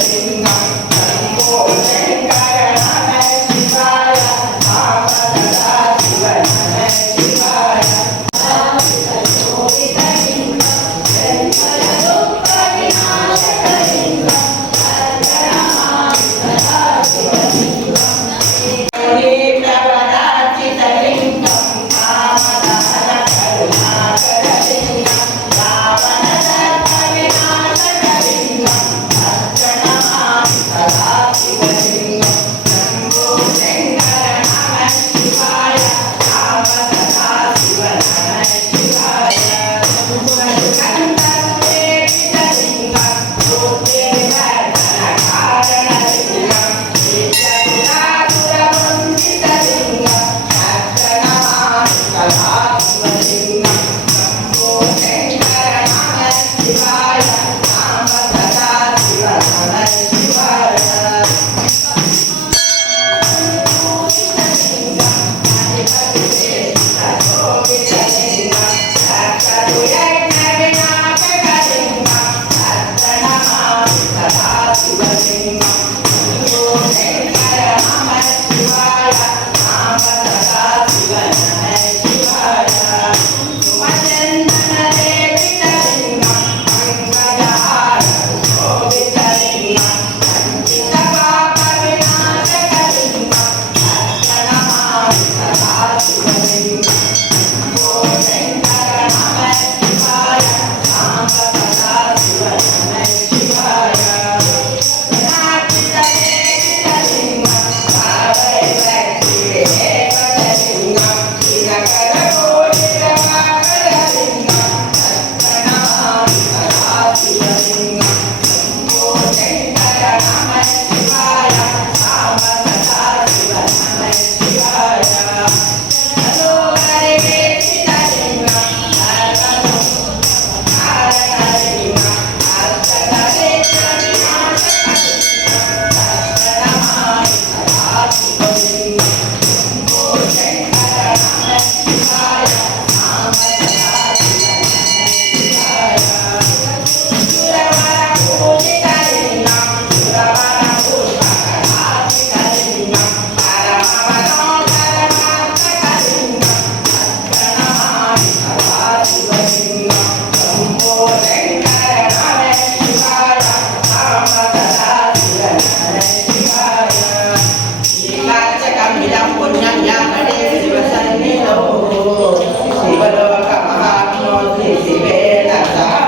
Amen. Amém. วโลกรรมหาโนสิสิเวนัสสา